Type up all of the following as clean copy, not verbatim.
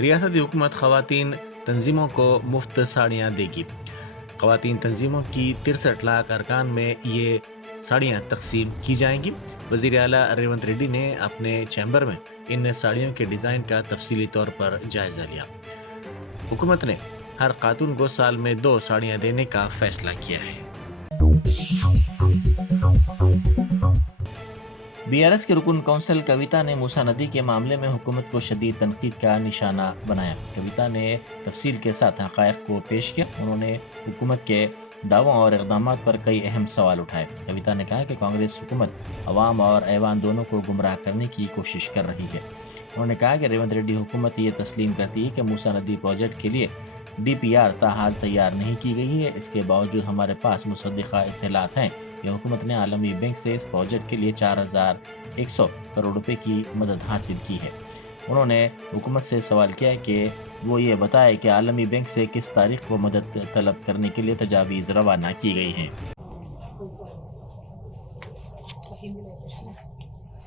ریاستی حکومت خواتین تنظیموں کو مفت ساڑیاں دے گی۔ خواتین تنظیموں کی 63 لاکھ ارکان میں یہ ساڑیاں تقسیم کی جائیں گی۔ وزیر اعلیٰ ریونت ریڈی نے اپنے چیمبر میں ان ساڑیوں کے ڈیزائن کا تفصیلی طور پر جائزہ لیا۔ حکومت نے ہر خاتون کو سال میں 2 ساڑیاں دینے کا فیصلہ کیا ہے۔ BRS کے رکن کونسل کویتا نے موسیٰ ندی کے معاملے میں حکومت کو شدید تنقید کا نشانہ بنایا۔ کویتا نے تفصیل کے ساتھ حقائق کو پیش کیا۔ انہوں نے حکومت کے دعووں اور اقدامات پر کئی اہم سوال اٹھائے۔ کویتا نے کہا کہ کانگریس حکومت عوام اور ایوان دونوں کو گمراہ کرنے کی کوشش کر رہی ہے۔ انہوں نے کہا کہ ریونت ریڈی حکومت یہ تسلیم کرتی ہے کہ موسیٰ ندی پروجیکٹ کے لیے DPR تاحال تیار نہیں کی گئی ہے۔ اس کے باوجود ہمارے پاس مصدقہ اطلاعات ہیں کہ حکومت نے عالمی بینک سے اس پروجیکٹ کے لیے 4100 کروڑ روپے کی مدد حاصل کی ہے۔ انہوں نے حکومت سے سوال کیا کہ وہ یہ بتائے کہ عالمی بینک سے کس تاریخ کو مدد طلب کرنے کے لیے تجاویز روانہ کی گئی ہیں۔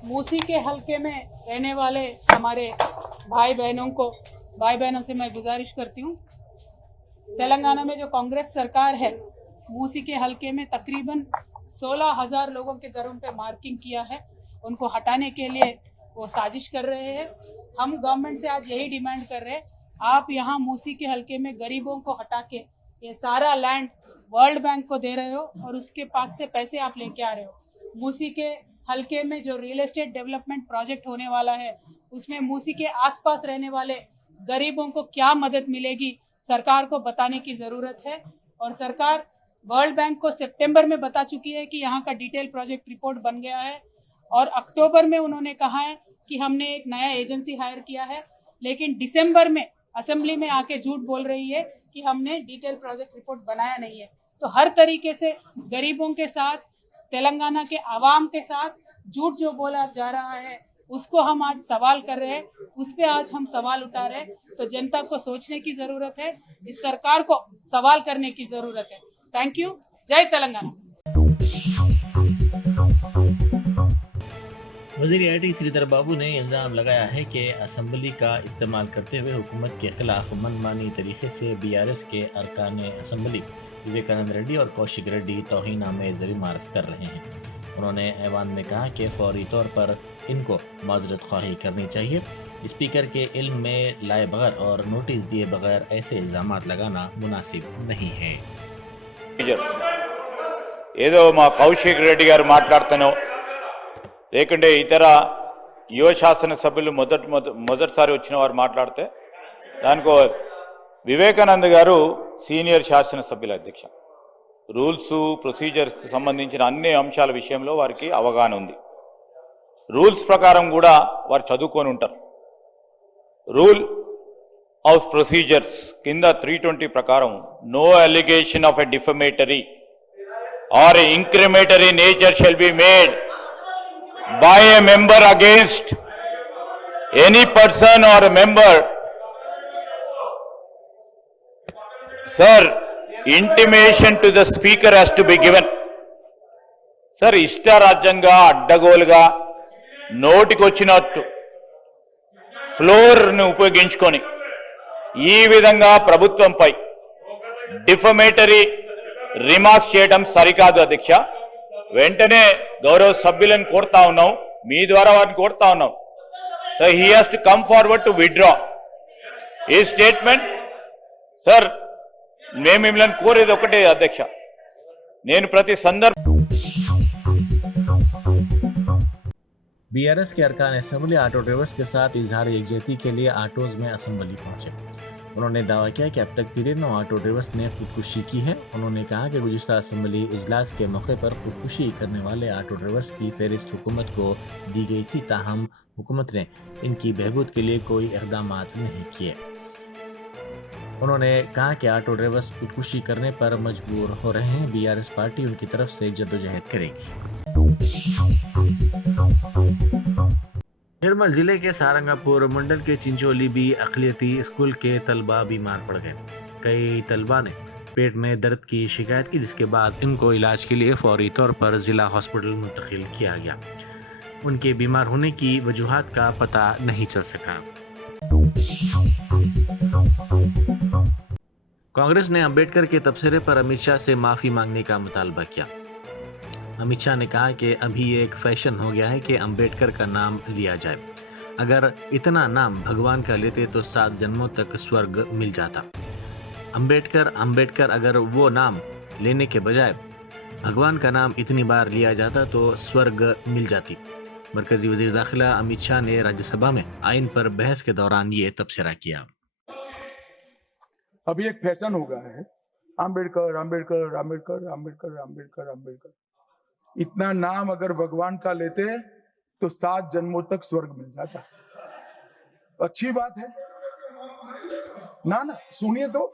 موسی کے حلقے میں رہنے والے ہمارے بھائی بہنوں سے میں گزارش کرتی ہوں، تلنگانہ میں جو کانگریس سرکار ہے موسی کے حلقے میں تقریباً 16,000 لوگوں کے گھروں پہ مارکنگ کیا ہے، ان کو ہٹانے کے لیے وہ سازش کر رہے ہیں۔ ہم گورنمنٹ سے آج یہی ڈیمانڈ کر رہے ہیں، آپ یہاں موسی کے حلقے میں غریبوں کو ہٹا کے یہ سارا لینڈ ورلڈ بینک کو دے رہے ہو اور اس کے پاس سے پیسے آپ لے کے آ رہے ہو۔ موسی کے حلقے میں جو ریئل اسٹیٹ ڈیولپمنٹ پروجیکٹ ہونے والا ہے اس میں موسی کے آس پاس رہنے والے غریبوں کو کیا مدد ملے گی سرکار کو بتانے کی ضرورت ہے۔ اور سرکار ورلڈ بینک کو سپٹمبر میں بتا چکی ہے کہ یہاں کا ڈیٹیل پروجیکٹ رپورٹ بن گیا ہے، اور اکتوبر میں انہوں نے کہا ہے کہ ہم نے ایک نیا ایجنسی ہائر کیا ہے، لیکن دسمبر میں اسمبلی میں آ کے جھوٹ بول رہی ہے کہ ہم نے ڈیٹیل پروجیکٹ رپورٹ بنایا نہیں ہے۔ تو ہر طریقے سے غریبوں کے ساتھ، تلنگانہ کے عوام کے ساتھ جھوٹ جو بولا جا رہا ہے اس کو ہم آج سوال کر رہے ہیں، اس پہ آج ہم سوال اٹھا رہے ہیں۔ تو جنتا کو سوچنے کی ضرورت ہے، اس سرکار کو سوال کرنے کی ضرورت ہے۔ Thank you. جے تلنگانہ۔ وزیر IT سری دھر بابو نے الزام لگایا ہے کہ اسمبلی کا استعمال کرتے ہوئے حکومت کے خلاف من مانی طریقے سے BRS کے ارکان اسمبلی وویکانند ریڈی اور کوشک ریڈی توہین آمیز ریمارکس کر رہے ہیں۔ انہوں نے ایوان میں کہا کہ فوری طور پر ان کو معذرت خواہی کرنی چاہیے۔ اسپیکر کے علم میں لائے بغیر اور نوٹس دیے بغیر ایسے الزامات لگانا مناسب نہیں ہے۔ ఏదో మా కౌశిక్ రెడ్డి గారు మాట్లాడుతానో లేకుంటే ఇతర యువ శాసనసభ్యులు మొదటిసారి వచ్చిన వారు మాట్లాడితే దానికో వివేకానంద గారు సీనియర్ శాసనసభ్యుల అధ్యక్ష, రూల్స్ ప్రొసీజర్స్కి సంబంధించిన అన్ని అంశాల విషయంలో వారికి అవగాహన ఉంది। రూల్స్ ప్రకారం కూడా వారు చదువుకొని ఉంటారు। రూల్ ఆఫ్ ప్రొసీజర్స్ కింద 320 ప్రకారం no allegation of a defamatory or incriminatory nature shall be made by a member against any person or a member. Sir, intimation to the speaker has to be given. Sir, ఇష్టారాజ్యంగా అడ్డగోలుగా నోటికొచ్చినట్టు ఫ్లోర్ను ఉపయోగించుకొని ఈ విధంగా ప్రభుత్వంపై defamatory remarks చేయడం సరికాదు అధ్యక్ష। వెంటనే గౌరవ సభ్యులను కోరుతా ఉన్నాం, మీ ద్వారా వారిని కోరుతా ఉన్నాం, so he has to come forward to withdraw ఈ స్టేట్మెంట్। సార్, మేము మిమ్మల్ని కోరేది ఒకటే అధ్యక్ష, నేను ప్రతి BRS के अरकान असम्बली ऑटो ड्राइवर्स के साथ इजहार यकजहती के लिए ऑटोज में असम्बली पहुंचे। उन्होंने दावा किया कि अब तक 93 ऑटो ड्राइवर्स ने खुदकुशी की है। उन्होंने कहा कि गुज़िश्ता असम्बली इजलास के मौके पर खुदकुशी करने वाले ऑटो ड्राइवर्स की फहरिस्त हुकूमत को दी गई थी, ताहम हुकूमत ने इनकी बहबूद के लिए कोई इक़दामात नहीं किए। उन्होंने कहा कि ऑटो ड्राइवर्स खुदकुशी करने पर मजबूर हो रहे हैं। BRS पार्टी उनकी तरफ से जद्दोजहद करेगी। निर्मल जिले के सारंगापुर मंडल के चिंचोली भी अक़लियती स्कूल के तलबा बीमार पड़ गए। कई तलबा ने पेट में दर्द की शिकायत की, जिसके बाद इनको इलाज के लिए फौरी तौर पर ज़िला हॉस्पिटल मुंतकिल किया गया। उनके बीमार होने की वजूहात का पता नहीं चल सका। कांग्रेस ने अंबेडकर के तबसरे पर अमित शाह से माफ़ी मांगने का मुतालबा किया। अमित शाह ने कहा कि अभी ये एक फैशन हो गया है कि अंबेडकर का नाम लिया जाए। अगर इतना नाम भगवान का लेते तो 7 जन्मों तक स्वर्ग मिल जाता। अंबेडकर अगर वो नाम लेने के बजाय भगवान का नाम इतनी बार लिया जाता तो स्वर्ग मिल जाती। मरकजी वजीर दाखिला अमित शाह ने राज्यसभा में आइन पर बहस के दौरान ये तबसरा किया। अभी एक फैशन हो गया है, अंबेडकर अंबेडकर अंबेडकर अंबेडकर अंबेडकर अंबेडकर। इतना नाम अगर भगवान का लेते तो 7 जन्मों तक स्वर्ग मिल जाता। अच्छी बात है ना, सुनिए तो।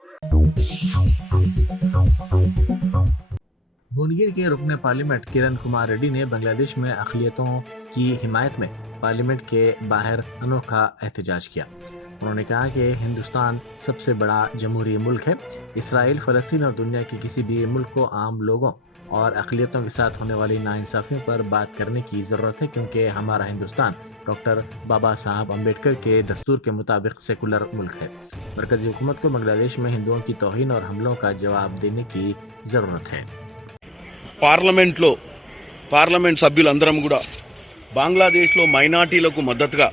भुवनगिर के रुकने पार्लियामेंट किरण कुमार रेड्डी ने बांग्लादेश में अक़लियतों की हिमायत में पार्लियामेंट के बाहर अनोखा एहतजाज किया। उन्होंने कहा कि हिंदुस्तान सबसे बड़ा जमहूरी मुल्क है। इसराइल, फ़लस्तीन और दुनिया के किसी भी मुल्क को आम लोगों और अक़लियतों के साथ होने वाली नाइंसाफ़ियों पर बात करने की ज़रूरत है, क्योंकि हमारा हिंदुस्तान डॉक्टर बाबा साहब अम्बेडकर के दस्तूर के मुताबिक सेकुलर मुल्क है। मरकज़ी हुकूमत को बांग्लादेश में हिंदुओं की तौहीन और हमलों का जवाब देने की ज़रूरत है। పార్లమెంట్ సభ్యులందరం కూడా బంగ్లాదేశ్లో మైనార్టీలకు మద్దతుగా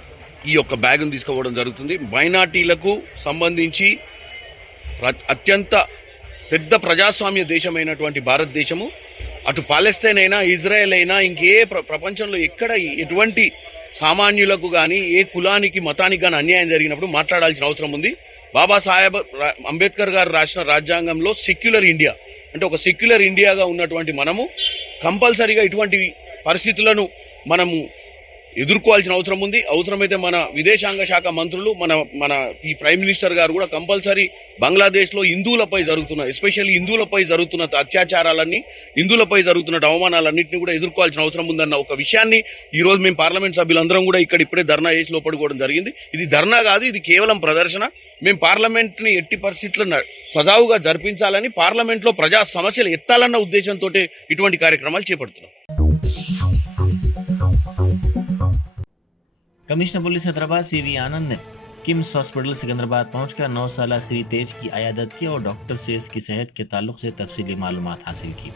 ఈ యొక్క బ్యాగ్ను తీసుకోవడం జరుగుతుంది. మైనార్టీలకు సంబంధించి అత్యంత పెద్ద ప్రజాస్వామ్య దేశమైనటువంటి భారతదేశము, అటు పాలస్తీన్ అయినా ఇజ్రాయెల్ అయినా ఇంకే ప్రపంచంలో ఎక్కడ ఎటువంటి సామాన్యులకు కానీ ఏ కులానికి మతానికి కానీ అన్యాయం జరిగినప్పుడు మాట్లాడాల్సిన అవసరం ఉంది. బాబాసాహెబ్ అంబేద్కర్ గారు రాసిన రాజ్యాంగంలో సెక్యులర్ ఇండియా అంటే ఒక సెక్యులర్ ఇండియాగా ఉన్నటువంటి మనము కంపల్సరీగా ఇటువంటి పరిస్థితులను మనము ఎదుర్కోవాల్సిన అవసరం ఉంది. అవసరమైతే మన విదేశాంగ శాఖ మంత్రులు మన ఈ ప్రైమ్ మినిస్టర్ గారు కూడా కంపల్సరీ బంగ్లాదేశ్లో హిందువులపై జరుగుతున్న, ఎస్పెషల్లీ హిందువులపై జరుగుతున్న అత్యాచారాలన్నీ, హిందువులపై జరుగుతున్న అవమానాలన్నింటినీ కూడా ఎదుర్కోవాల్సిన అవసరం ఉందన్న ఒక విషయాన్ని ఈరోజు మేము పార్లమెంట్ సభ్యులందరం కూడా ఇప్పుడే ధర్నా చేసి లోపడుకోవడం జరిగింది. ఇది ధర్నా కాదు, ఇది కేవలం ప్రదర్శన. మేము పార్లమెంట్ని ఎట్టి పరిస్థితుల్లో సజావుగా జరిపించాలని, పార్లమెంట్లో ప్రజా సమస్యలు ఎత్తాలన్న ఉద్దేశంతో ఇటువంటి కార్యక్రమాలు చేపడుతున్నాం. कमिश्नर पुलिस हैदराबाद CV आनंद ने किम्स हॉस्पिटल सिकंदराबाद पहुंचकर 9 साल श्री तेज की अयादत की और डॉक्टर से इसकी सेहत के ताल्लुक से तफसीली मालूमात हासिल की।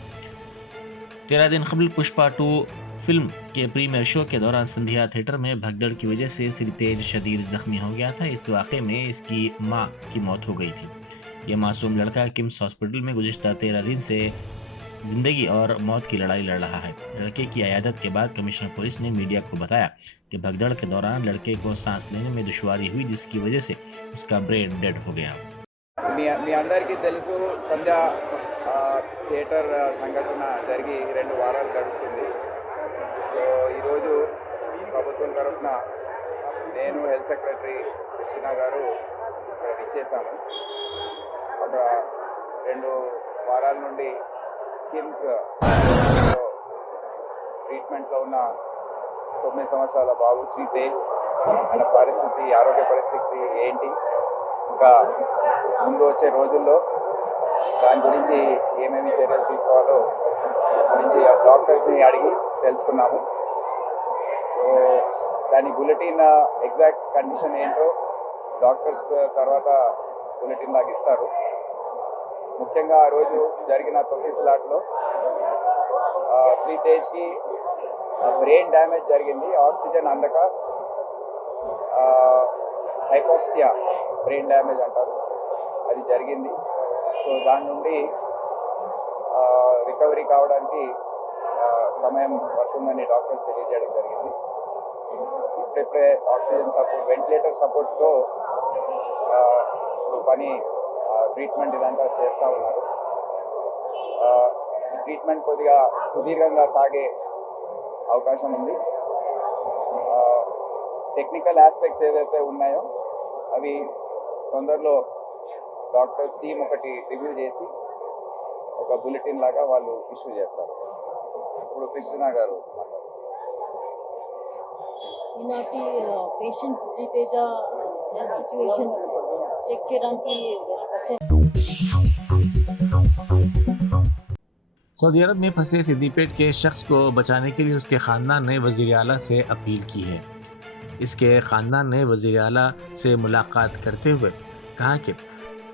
13 दिन कबल पुष्पा 2 फिल्म के प्रीमियर शो के दौरान संध्या थिएटर में भगदड़ की वजह से श्री तेज शदीद जख्मी हो गया था। इस वाक़े में इसकी मां की मौत हो गई थी। ये मासूम लड़का किम्स हॉस्पिटल में गुज़िश्ता 13 दिन से जिंदगी और मौत की लड़ाई लड़ रहा है। लड़के की अयादत के बाद कमिश्नर पुलिस ने मीडिया को बताया कि भगदड़ के दौरान लड़के को सांस लेने में दुश्वारी हुई, जिसकी वजह से उसका ब्रेन डेड हो गया। మీ అందరికీ తెలుసు, సంధ్య థియేటర్ సంఘటన జరిగి 2 వారాలు గడుస్తుంది. సో ఈరోజు ప్రభుత్వం తరఫున నేను హెల్త్ సెక్రటరీ కృష్ణ గారు ఇక్కడ ఇచ్చేసాము. ఒక 2 వారాల నుండి కిమ్స్ ట్రీట్మెంట్లో ఉన్న 9 సంవత్సరాల బాబు శ్రీ తేజ్ ఆయన ఆరోగ్య పరిస్థితి ఏంటి, ఇంకా ముందు వచ్చే రోజుల్లో దాని గురించి ఏమేమి చర్యలు తీసుకోవాలో గురించి డాక్టర్స్ని అడిగి తెలుసుకున్నాము. సో దాని బులెటిన్ ఎగ్జాక్ట్ కండిషన్ ఏంటో డాక్టర్స్ తర్వాత బులెటిన్ లాగా ఇస్తారు. ముఖ్యంగా ఆ రోజు జరిగిన తొక్కిసలాట్లో శ్రీ తేజ్కి బ్రెయిన్ డ్యామేజ్ జరిగింది. ఆక్సిజన్ అందక హైపోక్సియా బ్రెయిన్ డ్యామేజ్ అంటారు, అది జరిగింది. సో దాని నుండి రికవరీ కావడానికి సమయం పడుతుందని డాక్టర్స్ తెలియజేయడం జరిగింది. ఇప్పుడే ఆక్సిజన్ సపోర్ట్, వెంటిలేటర్ సపోర్ట్తో పని ట్రీట్మెంట్ ఇదంతా చేస్తూ ఉన్నారు. ట్రీట్మెంట్ కొద్దిగా సుదీర్ఘంగా సాగే అవకాశం ఉంది. టెక్నికల్ ఆస్పెక్ట్స్ ఏదైతే ఉన్నాయో అవి తొందరలో డాక్టర్స్ టీమ్ ఒకటి రివ్యూ చేసి ఒక బులెటిన్ లాగా వాళ్ళు ఇష్యూ చేస్తారు. ఇప్పుడు కృష్ణ గారు ఈనాటి patient Sriteja health situation check చేయడానికి सऊदी अरब में फंसे सिद्दीपेट के शख्स को बचाने के लिए उसके ख़ानदान ने वज़ीर आला से अपील की है। इसके ख़ानदान ने वज़ीर आला से मुलाकात करते हुए कहा कि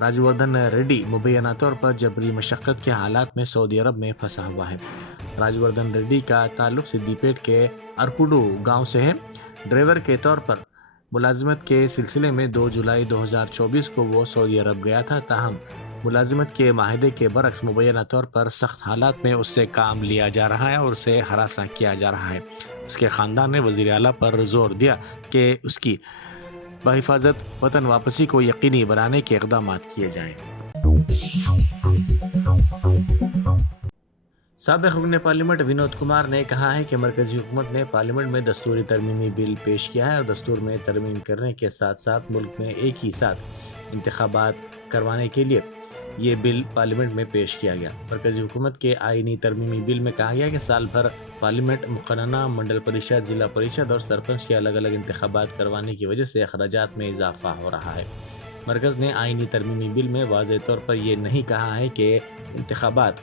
राजवर्धन रेड्डी मुबैना तौर पर जबरी मशक्क़त के हालात में सऊदी अरब में फंसा हुआ है। राजवर्धन रेड्डी का ताल्लुक सिद्दीपेट के अरकुडू गांव से है। ड्राइवर के तौर पर मुलाजिमत के सिलसिले में 2 जुलाई 2024 को वो सऊदी अरब गया था। ताहम मुलाजिमत के माहिदे के बरक्स मुबैना तौर पर सख्त हालात में उससे काम लिया जा रहा है और उसे हरासा किया जा रहा है। उसके ख़ानदान ने वज़ीर आला पर जोर दिया कि उसकी बहिफाजत वतन वापसी को यकीनी बनाने के इक़दाम किए जाएं। साबिक़ रुकन पार्लियामेंट विनोद कुमार ने कहा है कि मरकजी हुकूमत ने पार्लियामेंट में दस्तूरी तरमीमी बिल पेश किया है और दस्तूर में तरमीम करने के साथ साथ मुल्क में एक ही साथ इंतखाबात करवाने के लिए ये बिल पार्लियामेंट में पेश किया गया। मरकजी हुकूमत के आईनी तरमीमी बिल में कहा गया कि साल भर पार्लियामेंट, मुक़न्ना मंडल परिषद, ज़िला परिषद और सरपंच के अलग अलग इंतखाबात करवाने की वजह से अखराजात में इजाफा हो रहा है। मरकज़ ने आईनी तरमीमी बिल में वाज़ेह तौर पर यह नहीं कहा है कि इंतखाबात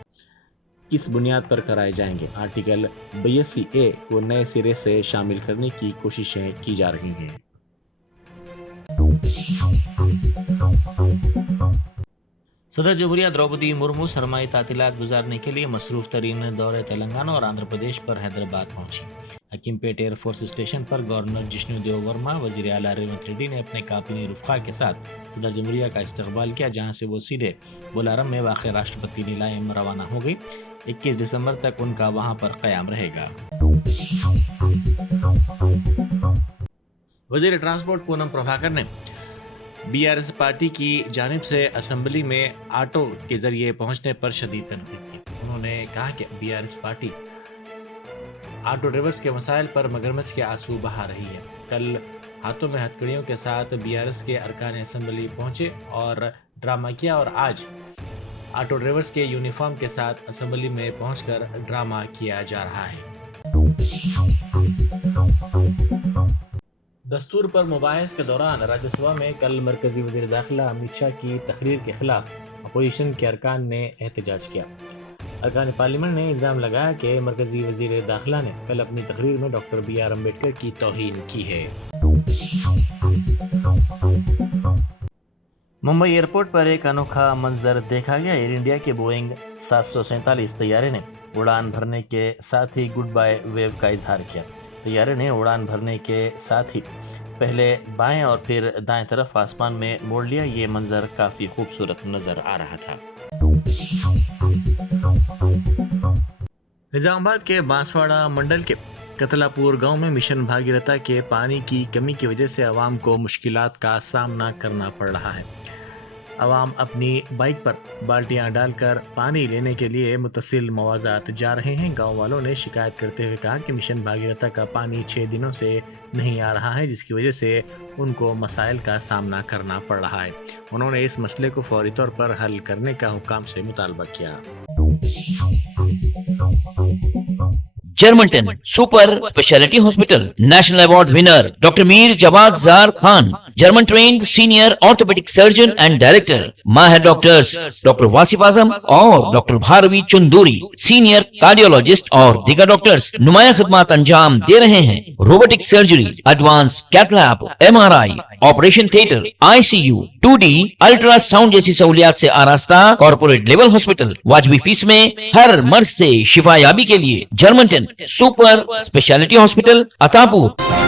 किस बुनियाद पर कराए जाएंगे। आर्टिकल 82A को नए सिरे से शामिल करने की कोशिशें की जा रही हैं। सदर जमहूरिया द्रौपदी मुर्मू सरमाई तातीलात गुजारने के लिए मसरूफ तरीन दौरे तेलंगाना और आंध्र प्रदेश पर हैदराबाद पहुंची। हकीमपेट एयरफोर्स स्टेशन पर गवर्नर जिष्णुदेव वर्मा, वज़ीर आला रेवंत रेड्डी ने अपने काबिनी रुफ़क़ा के साथ सदर जमहूरिया का इस्तकबाल किया, जहां से वो सीधे बोलारम में वाक़ राष्ट्रपति नीलायम रवाना हो गई। 21 दिसंबर तक उनका वहां पर क़याम रहेगा। वज़ीर ट्रांसपोर्ट पूनम प्रभाकर ने BRS पार्टी की जानिब से असम्बली में ऑटो के जरिए पहुंचने पर शदीद तनकीद की। उन्होंने कहा कि BRS पार्टी ऑटो ड्राइवर्स के मसाइल पर मगरमच्छ के आंसू बहा रही है। कल हाथों में हथकड़ियों के साथ BRS के अरकान असम्बली पहुंचे और ड्रामा किया और आज ऑटो ड्राइवर्स के यूनिफॉर्म के साथ असम्बली में पहुंचकर ड्रामा किया जा रहा है। दस्तूर पर मुबाहिस के दौरान राज्यसभा में कल मरकजी वज़ीर दाखिला अमित शाह की तकरीर के खिलाफ अपोजिशन के अरकान ने एहतजाज किया। अरकान पार्लियामेंट ने इल्ज़ाम लगाया कि मरकजी वज़ीर दाखिला ने कल अपनी तकरीर में डॉक्टर BR अम्बेडकर की तौहीन की है। मुंबई एयरपोर्ट पर एक अनोखा मंजर देखा गया। एयर इंडिया के बोइंग 747 तैयारे ने उड़ान भरने के साथ ही गुड बाय वेव का इजहार किया। तैयारे ने उड़ान भरने के साथ ही पहले बाएं और फिर दाएं तरफ आसमान में मोड़ लिया। ये मंजर काफी खूबसूरत नजर आ रहा था। निजामाबाद के बांसवाड़ा मंडल के कतलापुर गांव में मिशन भागीरथ के पानी की कमी की वजह से आवाम को मुश्किलात का सामना करना पड़ रहा है। आवाम अपनी बाइक पर बाल्टियां डालकर पानी लेने के लिए मुतसिल मवाज़ात जा रहे हैं। गांव वालों ने शिकायत करते हुए कहा कि मिशन भागीरथ का पानी 6 दिनों से नहीं आ रहा है, जिसकी वजह से उनको मसाइल का सामना करना पड़ रहा है। उन्होंने इस मसले को फौरी तौर पर हल करने का हुक्काम से मुतालबा किया। Germanten super speciality hospital national award winner doctor Mir Jawad Jar Khan, German trained senior orthopaedic surgeon and director, माहिर डॉक्टर्स डॉक्टर वासिफ आजम और doctor Bharavi Chanduri, senior cardiologist और दीगर डॉक्टर्स नुमाया खिदमत अंजाम दे रहे हैं। Robotic surgery, advance cath lab, MRI, operation theatre, ICU, 2D ultrasound जैसी सहूलियात से आरास्ता कॉर्पोरेट लेवल हॉस्पिटल। वाजबी फीस में हर मर्ज से शिफायाबी के लिए Germanton super speciality hospital, Attapur.